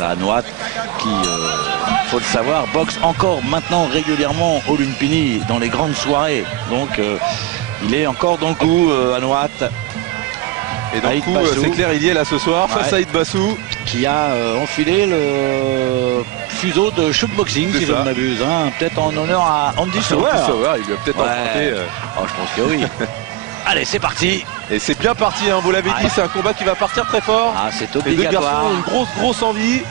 Anouat qui, faut le savoir, boxe encore maintenant régulièrement au Lumpini dans les grandes soirées. Donc il est encore dans le coup, Anouat. Et dans le coup, c'est clair, il y est là ce soir face à Aït Bassou. Qui a enfilé le fuseau de shootboxing, si je ne m'abuse. Hein. Peut-être en honneur à Andy Sauer. Il lui a peut-être emprunté. Oh, je pense que oui. Allez, c'est parti. Et c'est bien parti, hein, vous l'avez dit, c'est un combat qui va partir très fort. Ah, c'est obligatoire. Les deux garçons ont une grosse envie.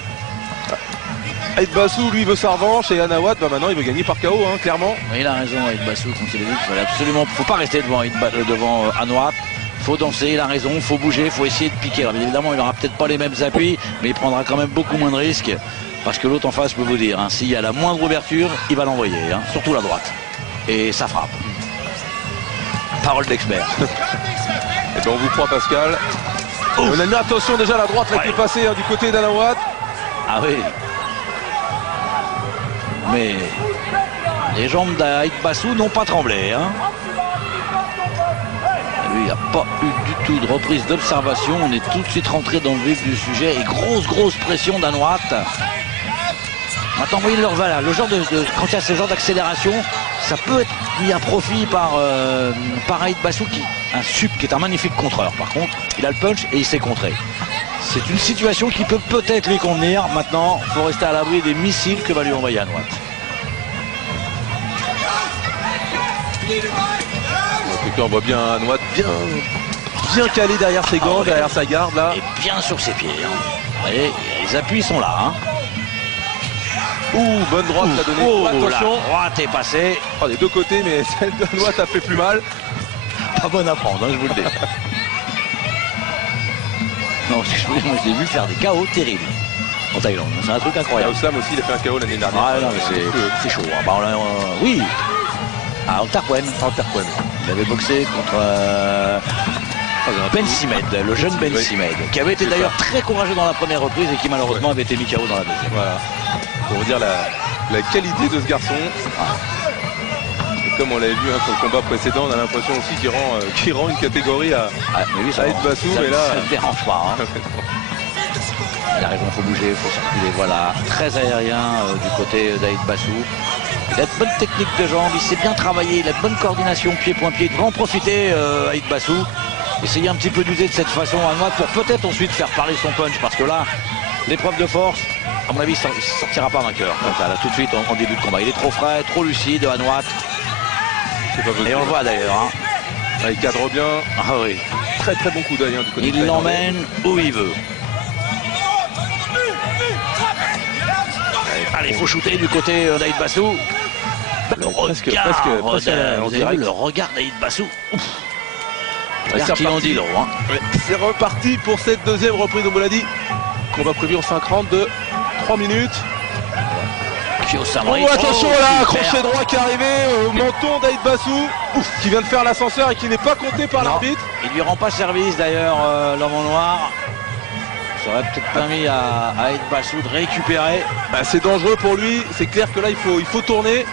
Aït Bassou, lui, veut sa revanche, et Anouat, maintenant, il veut gagner par KO, hein, clairement. Il a raison, Aït Bassou, quand il a dit qu'il fallait absolument... Faut pas rester devant Anouat. Faut danser, il a raison, faut bouger, faut essayer de piquer. Alors, bien évidemment, il n'aura peut-être pas les mêmes appuis, mais il prendra quand même beaucoup moins de risques. Parce que l'autre en face peut vous dire, hein, s'il y a la moindre ouverture, il va l'envoyer, hein, surtout la droite. Et ça frappe. Parole d'expert. Et bien on vous croit, Pascal. On a une attention déjà à la droite là, qui est passée, hein, du côté d'Anouat. Ah oui. Mais les jambes d'Aït Bassou n'ont pas tremblé. Hein. Et lui, il n'y a pas eu du tout de reprise d'observation. On est tout de suite rentré dans le vif du sujet. Et grosse pression d'Anouat. Maintenant, vous voyez le genre quand il y a ce genre d'accélération, ça peut être mis à profit par Aït Bassou, un sup qui est un magnifique contreur. Par contre, il a le punch et il sait contrer. C'est une situation qui peut peut-être lui convenir. Maintenant, il faut rester à l'abri des missiles que va lui envoyer Anouat. On voit bien Anouat bien calé derrière ses gants, derrière sa garde là. Et bien sur ses pieds. Hein. Et les appuis sont là. Hein. Bonne droite qu'a donné. Attention. La droite est passée. Des deux côtés, mais celle d'Anouat a fait plus mal. Pas bonne à prendre, hein, je vous le dis. Non, moi je l'ai vu faire des KO terribles en Thaïlande. C'est un truc incroyable. Oslam aussi, il a fait un KO l'année dernière. Ah non, mais c'est chaud. Hein. Oui. En Tarquen. Il avait boxé contre Ben Simed, le jeune Ben Simed, qui avait été d'ailleurs très courageux dans la première reprise et qui malheureusement avait été mis KO dans la deuxième. Voilà. Pour vous dire la qualité de ce garçon. Et comme on l'avait vu sur le combat précédent, on a l'impression aussi qu'il rend une catégorie à Aït Bassou. Mais là, ça ne dérange pas. Hein. Il a raison, il faut bouger, il faut circuler. Voilà, très aérien du côté d'Aït Bassou. Il a de bonnes techniques de jambes, il sait bien travailler, il a de bonne coordination pied-point-pied. Il va en profiter, Aït Bassou. Essayer un petit peu d'user de cette façon Anouat pour peut-être ensuite faire parler son punch. Parce que là, l'épreuve de force, à mon avis, il ne sortira pas vainqueur. Là, tout de suite, en début de combat. Il est trop frais, trop lucide, Anouat. Et on le voit d'ailleurs. Hein. Il cadre bien. Ah oui. Très bon coup d'œil, hein, du côté. Il l'emmène où il veut. Allez, il faut shooter du côté d'Aït Bassou. Le regard d'Aït Bassou. Regarde qu'il en dit long. Hein. C'est reparti pour cette deuxième reprise, on vous l'a dit. Combat prévu en 5 rounds de 3 minutes. Attention là, crochet droit qui est arrivé au menton d'Aït Bassou, qui vient de faire l'ascenseur et qui n'est pas compté par l'arbitre. Il lui rend pas service d'ailleurs, l'homme en noir. Ça aurait peut-être permis à Aït Bassou de récupérer. C'est dangereux pour lui, c'est clair que là il faut tourner.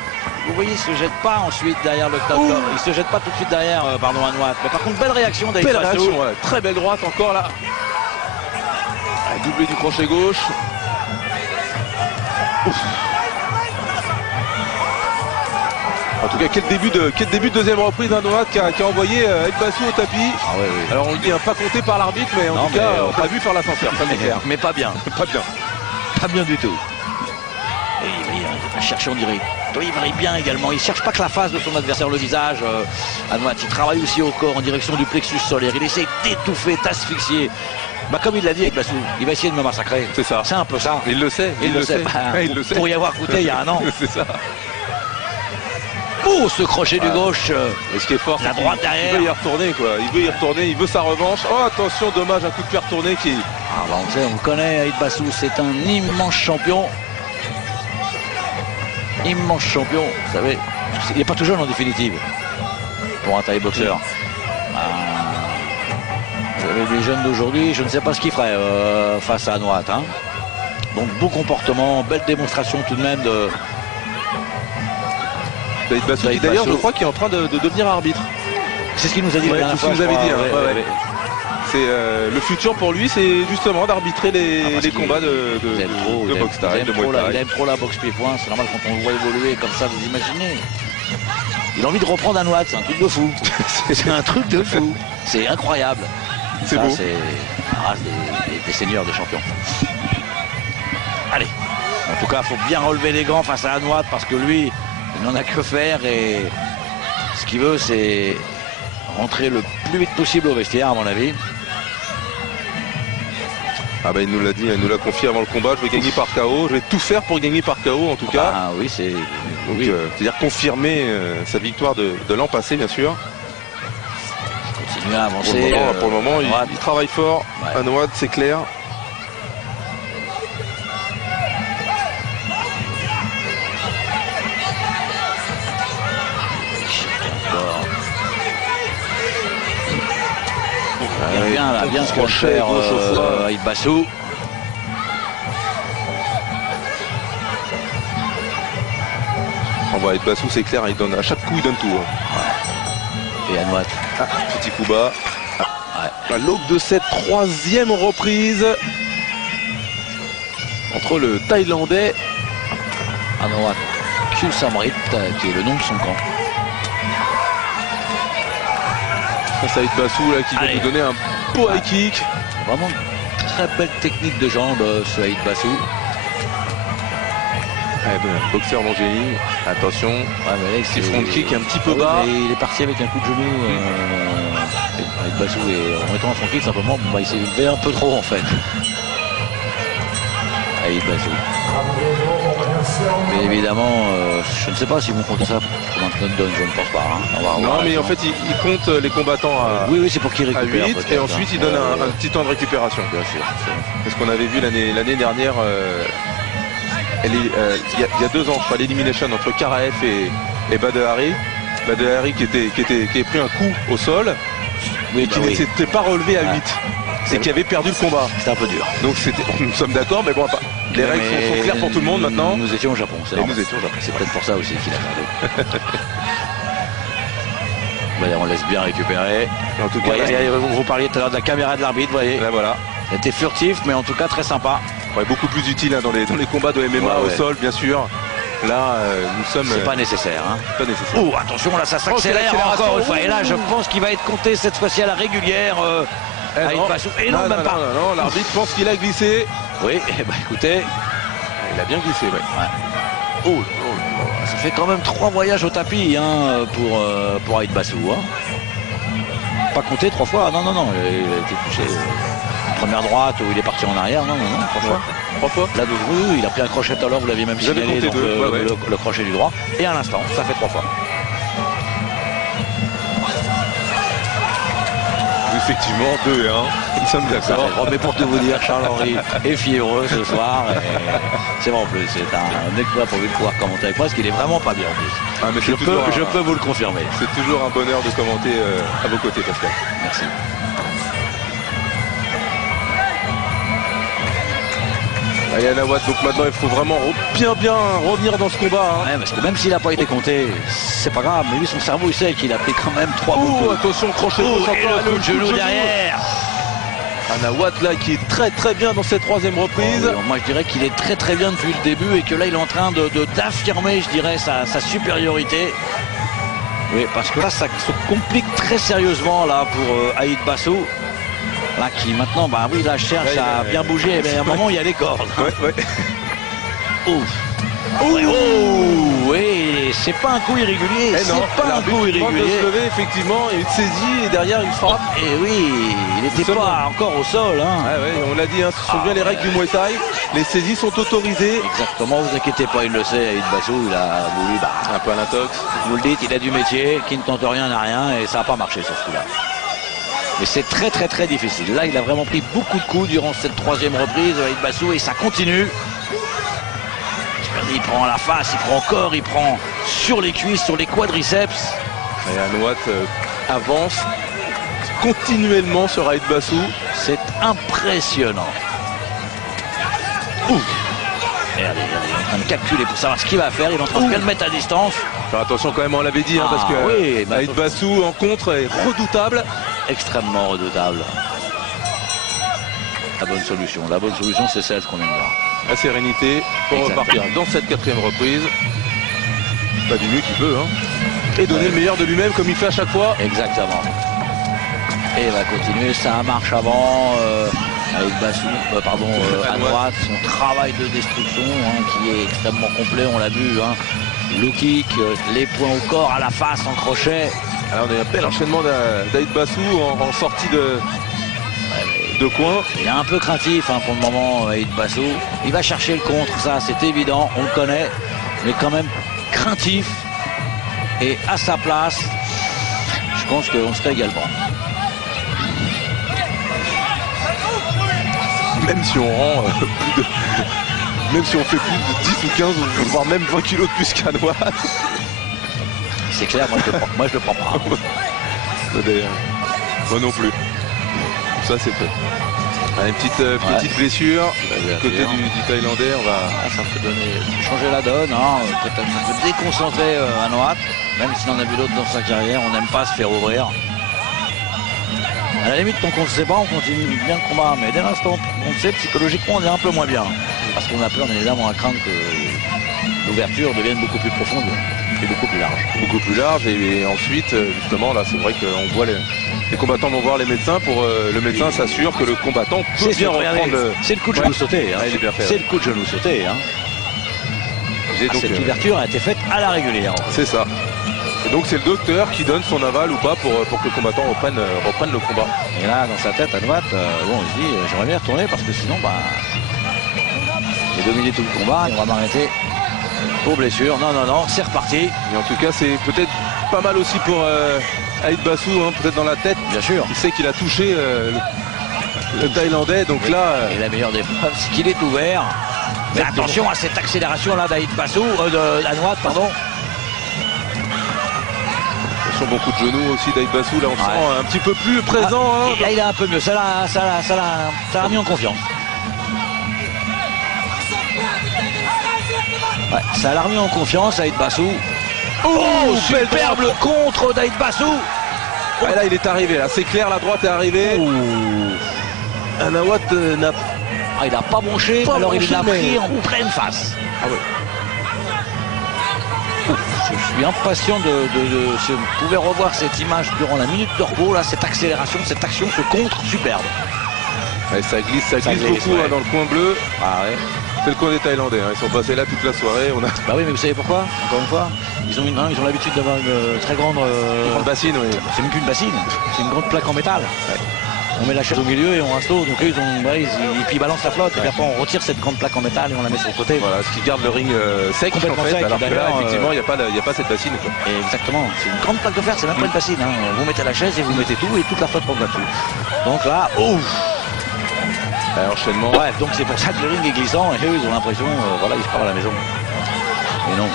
Vous voyez, il se jette pas ensuite derrière le top. Il se jette pas tout de suite derrière, Anouat. Mais par contre, belle réaction d'Aït Bassou. Très belle droite encore là. Doublé du crochet gauche. En tout cas, quel début de deuxième reprise d'Anouat qui a envoyé Aït Bassou au tapis. Oui. Alors on le dit, pas compté par l'arbitre, mais en tout cas, on l'a vu faire l'ascenseur. Mais pas bien. Pas bien du tout. Et il va chercher, on dirait. Il brille bien également. Il cherche pas que la face de son adversaire, le visage. Anouat, il travaille aussi au corps en direction du plexus solaire. Il essaie d'étouffer, d'asphyxier. Comme il l'a dit avec Bassou, il va essayer de me massacrer. C'est ça. C'est un peu ça. Il le sait. Il le sait. Pour y avoir goûté il y a un an. C'est ça. Ce crochet du gauche. Et ce qui est fort, la droite derrière. Il veut y retourner, quoi. Il veut sa revanche. Attention, dommage, un coup de pied retourné qui. On connaît Aït Bassou, c'est un immense champion. Immense champion, vous savez. Il n'est pas tout jeune en définitive. Pour un Thaï boxeur. Les jeunes d'aujourd'hui, je ne sais pas ce qu'ils feraient face à Anouat. Hein. Donc beau comportement, belle démonstration tout de même de Aït Bassou, d'ailleurs je crois qu'il est en train de devenir arbitre. C'est ce qu'il nous a dit la dernière fois. C'est ce qu'il nous avait dit. C'est le futur pour lui, c'est justement d'arbitrer les combats de boxe style, de Muay Thai. Il aime trop la boxe pied-point, c'est normal quand on le voit évoluer comme ça, vous imaginez. Il a envie de reprendre un Anouat, c'est un truc de fou. C'est un truc de fou. C'est incroyable. C'est beau. C'est la race des seigneurs, des champions. Allez. En tout cas, il faut bien relever les gants face à Anouat parce que lui, il n'en a que faire et ce qu'il veut, c'est rentrer le plus vite possible au vestiaire, à mon avis. Ah bah il nous l'a dit, il nous l'a confié avant le combat, je vais gagner par KO, je vais tout faire pour gagner par KO en tout cas. Ah oui, c'est... Oui. C'est-à-dire confirmer sa victoire de l'an passé bien sûr. Continuer à avancer. Pour le moment il travaille fort, ouais. Anouat, c'est clair. Bien ce que je fais Aïd Bassou. On voit Aïd Bassou, c'est clair, il donne, à chaque coup il donne tout. Ouais. Et Anouat. Petit coup bas. Ouais. À l'aube de cette troisième reprise entre le Thaïlandais Anouat Kyu Samrit, qui est le nom de son camp. Ça Aïd Bassou là, qui va nous donner un beau high kick. Vraiment très belle technique de jambe ce Aïd Bassou. Boxeur mon génie. Attention. Petit front kick un petit peu bas. Il est parti avec un coup de genou. Aïd Bassou et en mettant un front kick simplement, il s'est levé un peu trop en fait. Aïd Bassou. Mais évidemment, je ne sais pas si vous comptez ça comme un knockdown, je ne pense pas. Hein. Non, mais en fait, il compte les combattants à, oui, c'est pour qu'ils récupèrent, 8 et ensuite il donne un petit temps de récupération. Bien sûr. C'est ce qu'on avait vu l'année dernière, il y a 2 ans, je crois, l'élimination entre Karaev et Badehari. Badehari qui a pris un coup au sol et qui ne s'était pas relevé à 8. C'est qui avait perdu le combat. C'était un peu dur. Donc nous sommes d'accord, mais bon, les règles sont claires pour tout le monde maintenant. Nous étions au Japon, c'est peut-être pour ça aussi qu'il a perdu. On laisse bien récupérer. En tout cas, vous parliez tout à l'heure de la caméra de l'arbitre, vous voyez. Là, voilà. Il était furtif, mais en tout cas très sympa. Ouais, beaucoup plus utile dans les combats de MMA au sol, bien sûr. Là, nous sommes... C'est pas nécessaire. Hein. Pas nécessaire. Oh, attention, là, ça s'accélère encore une fois. Et là, je pense qu'il va être compté cette fois-ci à la régulière. Et non, même pas. Non, l'arbitre pense qu'il a glissé. Oui, écoutez. Il a bien glissé, ouais. Ça fait quand même 3 voyages au tapis hein, pour Aïd Bassou. Hein. Pas compté 3 fois. Non, il a été touché. Première droite où il est parti en arrière. Non, 3 fois. 3 fois. Là, il a pris un crochet tout à l'heure, vous l'aviez même signalé, donc le crochet du droit. Et à l'instant, ça fait 3 fois. Effectivement, 2 et 1, nous sommes d'accord. Mais pour tout vous dire, Charles-Henri est fiévreux ce soir. C'est vrai en plus, c'est un exploit pour lui de pouvoir commenter avec moi, parce qu'il est vraiment pas bien en plus. Mais je peux vous le confirmer. C'est toujours un bonheur de commenter à vos côtés, Pascal. Merci. Allez, Anouat, donc maintenant il faut vraiment bien revenir dans ce combat. Hein. Ouais, parce que même s'il n'a pas été compté, c'est pas grave, mais lui son cerveau il sait qu'il a pris quand même 3 coups. Attention, crochet et le genou derrière. Anouat là qui est très bien dans cette 3e reprise. Moi je dirais qu'il est très bien depuis le début et que là il est en train d'affirmer, je dirais, sa supériorité. Oui, parce que là ça se complique très sérieusement là pour Aïd Bassou. Là qui maintenant, là cherche à bien bouger, mais à un moment il y a les cordes. Oui, c'est pas un coup irrégulier. C'est pas un coup irrégulier. De se lever, effectivement, il saisit et derrière il frappe. Et oui, il n'était pas encore au sol. Hein. On l'a dit, ce sont bien les règles du Muay Thai. Les saisies sont autorisées. Exactement, vous inquiétez pas, il le sait. Aïd Bassou, il a voulu un peu à l'intox. Vous le dites, il a du métier, qui ne tente rien n'a rien, et ça n'a pas marché sur ce coup-là. Mais c'est très difficile. Là, il a vraiment pris beaucoup de coups durant cette 3e reprise, Aïd Bassou, et ça continue. Il prend à la face, il prend au corps, il prend sur les cuisses, sur les quadriceps. Et Anouat avance continuellement sur Aïd Bassou. C'est impressionnant. Regardez, il est en train de calculer pour savoir ce qu'il va faire. Il est en train de bien le mettre à distance. Alors attention quand même, on l'avait dit, parce que Aïd Bassou en contre est redoutable. Extrêmement redoutable. La bonne solution, c'est celle qu'on vient de voir. La sérénité pour repartir dans cette 4e reprise. Pas du mieux qu'il peut, hein. Et donner le meilleur de lui-même comme il fait à chaque fois. Exactement. Et il va continuer sa marche avant avec Bassou, à droite, son travail de destruction qui est extrêmement complet, on l'a vu. Low kick, les points au corps, à la face, en crochet. Alors on a un bel enchaînement d'Aïd Bassou en sortie de coin. Il est un peu craintif pour le moment, Aïd Bassou. Il va chercher le contre, ça c'est évident, on le connaît, mais quand même craintif. Et à sa place, je pense qu'on serait également. Même si on rend même si on fait plus de 10 ou 15, voire même 20 kilos de plus qu'un Anouat. C'est clair, moi je le prends pas. Moi non plus. Ça c'est peu. Une petite blessure côté du Thaïlandais. Ça peut changer la donne. Peut-être ça peut déconcentrer Anouat. Même si on en a vu d'autres dans sa carrière, on n'aime pas se faire ouvrir. À la limite, tant qu'on ne sait pas, on continue bien le combat. Mais dès l'instant, on le sait, psychologiquement, on est un peu moins bien. Parce qu'on a peur, évidemment, à craindre que l'ouverture devienne beaucoup plus profonde et beaucoup plus large. Beaucoup plus large. Et ensuite, justement, là, c'est vrai qu'on voit les combattants vont voir les médecins. Le médecin s'assure que le combattant peut bien reprendre. C'est le coup de genou sauté. C'est le coup de genou sauté. Cette ouverture a été faite à la régulière. C'est ça. Et donc c'est le docteur qui donne son aval ou pas pour que le combattant reprenne le combat. Et là, dans sa tête, à droite, il se dit j'aimerais bien retourner parce que sinon, j'ai dominé tout le combat et on va m'arrêter pour blessure. Non, c'est reparti. Et en tout cas, c'est peut-être pas mal aussi pour Aïd Bassou, peut-être dans la tête. Bien sûr. Il sait qu'il a touché le Thaïlandais, donc là... Et la meilleure des preuves, c'est qu'il est ouvert. Mais attention à cette accélération-là d'Aïd Bassou, d'Anouat, pardon. Beaucoup de genoux aussi d'Aïd Bassou, là on sent un petit peu plus présent. Et là il est un peu mieux, ça l'a mis en confiance. Ça l'a remis en confiance Aïd Bassou. Superbe contre d'Aïd Bassou. Là il est arrivé, là c'est clair, la droite est arrivée. Anouat il n'a pas bronché, alors il l'a pris en pleine face. Je suis impatient si on pouvait revoir cette image durant la minute de repos, là, cette accélération, cette action, ce contre superbe. Ça glisse beaucoup dans le coin bleu. C'est le coin des Thaïlandais, ils sont passés là toute la soirée. Bah oui, mais vous savez pourquoi? Encore une fois, ils ont l'habitude d'avoir une très grande bassine. Oui. C'est même plus une bassine, c'est une grande plaque en métal. On met la chaise au milieu et on restaure, donc eux et puis ils balancent la flotte, et puis après on retire cette grande plaque en métal et on la met sur le côté. Voilà, ce qui garde le ring sec, complètement sec, alors que là, effectivement, il n'y a pas cette bassine. Exactement, c'est une grande plaque de fer, c'est même pas une bassine. Vous mettez la chaise et vous mettez tout et toute la flotte tombe là-dessus. Donc là, enchaînement. Bref, donc c'est pour ça que le ring est glissant et eux ils ont l'impression, ils se partent à la maison. Mais non.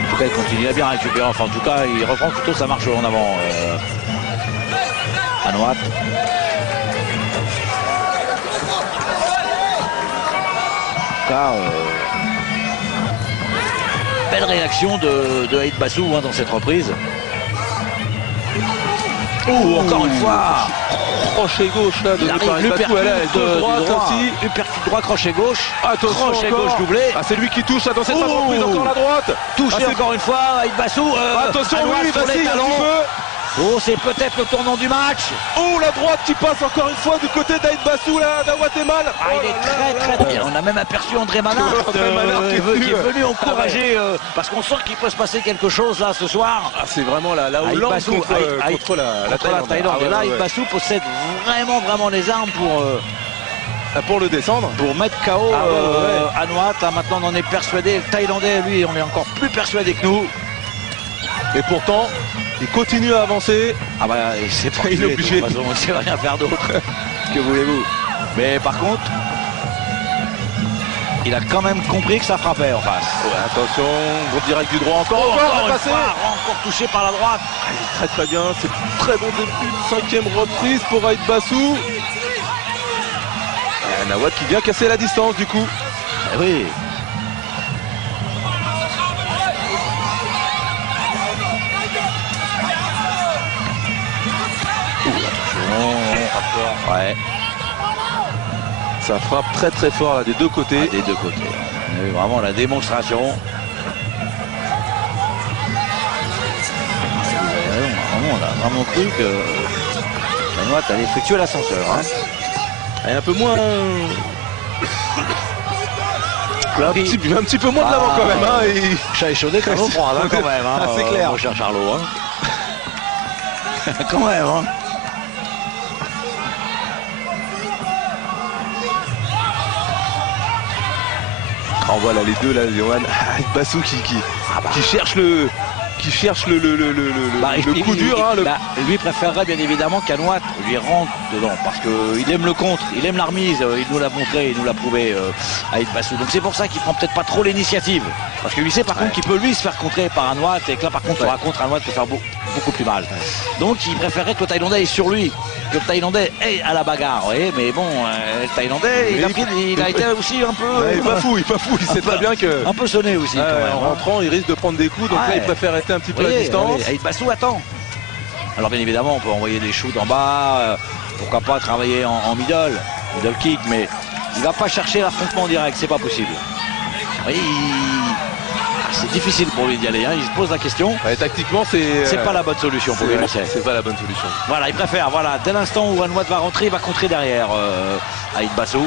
En tout cas, il continue à bien récupérer. En tout cas, il reprend plutôt sa marche en avant. Anouat. En tout cas, belle réaction de Aïd Bassou dans cette reprise. Encore une fois. Crochet gauche là, donné par Aïd Bassou, de droite aussi. Uppercut droit, crochet gauche. Attention, crochet gauche doublé. C'est lui qui touche dans cette reprise, encore la droite. Touché encore une fois, Aïd Bassou. Attention, oui, vas-y, un petit peu. C'est peut-être le tournant du match. La droite qui passe encore une fois du côté d'Aïd Bassou là, d'Anouat est mal. Il est très bien. On a même aperçu André Manard qui est venu encourager parce qu'on sent qu'il peut se passer quelque chose là ce soir. C'est vraiment la Hollande contre la Thaïlande. Et là, Aïd Bassou possède vraiment les armes pour le descendre. Pour mettre KO Anouat. Maintenant, on en est persuadé. Le Thaïlandais, lui, on est encore plus persuadé que nous. Et pourtant, il continue à avancer. C'est pas il est obligé. On ne sait rien faire d'autre. Que voulez-vous? Mais par contre, il a quand même compris que ça frappait en face. Attention, gros direct du droit encore touché par la droite. Très bien, c'est très bon début de 5e reprise pour Aïd Bassou. Anouat qui vient casser la distance du coup. Oui. Ouais. Ça frappe très très fort là, des deux côtés. Des deux côtés. On a eu vraiment la démonstration. On a vraiment cru que Anoat allait effectuer l'ascenseur. Hein. Et un peu moins. Un petit peu moins de l'avant quand même. Hein, chat échaudé comme on prend quand même. Hein, c'est clair. Mon cher Charlot. Hein. Quand même. Hein. On voit là les deux là, Johan Bassou qui cherche le coup dur. Hein, lui préférerait bien évidemment qu'Anoat lui rentre dedans parce qu'il aime le contre, il aime la remise, il nous l'a montré, il nous l'a prouvé Aïd Bassou. Donc c'est pour ça qu'il prend peut-être pas trop l'initiative. Parce qu'il sait par contre qu'il peut lui se faire contrer par Anoat et que là par contre sur un contre Anoat peut faire beaucoup plus mal. Donc il préférerait que le Thaïlandais est sur lui, que le Thaïlandais est à la bagarre. Oui, mais bon, le Thaïlandais il a été aussi un peu. Il est pas fou, il sait très bien que. Un peu sonné aussi quand même. En rentrant, il risque de prendre des coups, donc là il préfère rester un petit peu à distance. Aïd Bassou attend. Alors bien évidemment on peut envoyer des shoots en bas, pourquoi pas travailler en middle kick, mais il va pas chercher l'affrontement direct, c'est pas possible. Oui, c'est difficile pour lui d'y aller, hein. Il se pose la question. Tactiquement c'est pas la bonne solution pour lui. C'est pas la bonne solution. Voilà, il préfère, voilà, dès l'instant où Anoat va rentrer, il va contrer derrière Aïd Bassou.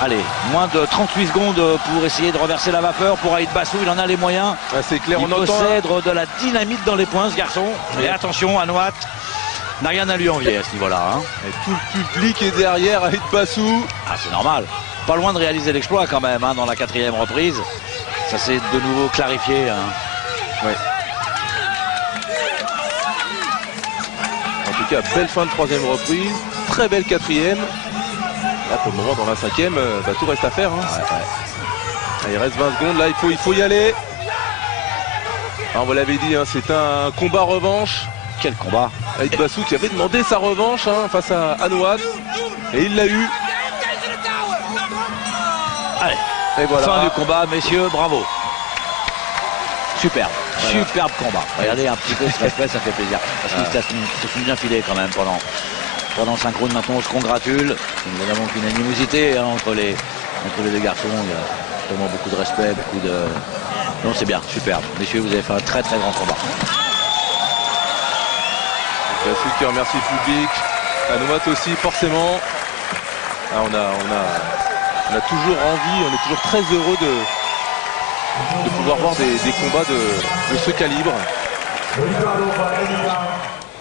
Allez, moins de 38 secondes pour essayer de reverser la vapeur pour Aïd Bassou, il en a les moyens. C'est clair, il possède de la dynamite dans les poings ce garçon. Et attention, Anoat n'a rien à lui envier à ce niveau-là. Hein. Et tout le public est derrière Aïd Bassou. Ah, c'est normal. Pas loin de réaliser l'exploit quand même hein, dans la 4e reprise. Ça s'est de nouveau clarifié. Hein. Ouais. En tout cas, belle fin de 3e reprise. Très belle 4e. Là, pour le moment, dans la 5e, tout reste à faire. Hein. Ouais. Il reste 20 secondes. Là, il faut y aller. Alors, on vous l'avait dit, hein, c'est un combat revanche. Quel combat! Aïd Bassou qui avait demandé sa revanche hein, face à Anoat. Et il l'a eu. Allez, et voilà. Fin du combat, messieurs, bravo. Superbe, voilà. Superbe combat. Regardez un petit peu ce respect, ça fait plaisir. Parce qu'il se sont bien filé quand même pendant 5 rounds. Maintenant on se congratule. Évidemment qu'une animosité hein, entre les deux garçons. Il y a vraiment beaucoup de respect, beaucoup de. Non, c'est bien, superbe. Messieurs, vous avez fait un très très grand combat. Bassou qui remercie le public. Anoat aussi, forcément. Ah, on a toujours envie, on est toujours très heureux de pouvoir voir des combats de ce calibre.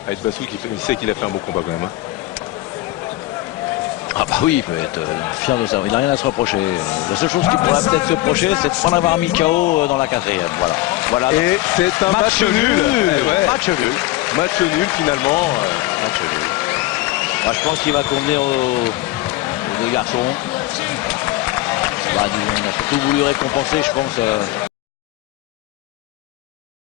Aïd Bassou il sait qu'il a fait un beau combat quand même. Hein. Ah bah oui, il peut être fier de ça. Il n'a rien à se reprocher. La seule chose qu'il pourrait peut-être se reprocher, c'est de ne pas en avoir mis KO dans la 4e. Voilà. Et c'est un match nul. Ouais. Match nul. Match nul finalement. Match nul. Bah, je pense qu'il va convenir aux deux garçons. Bah, disons, on a surtout voulu récompenser, je pense.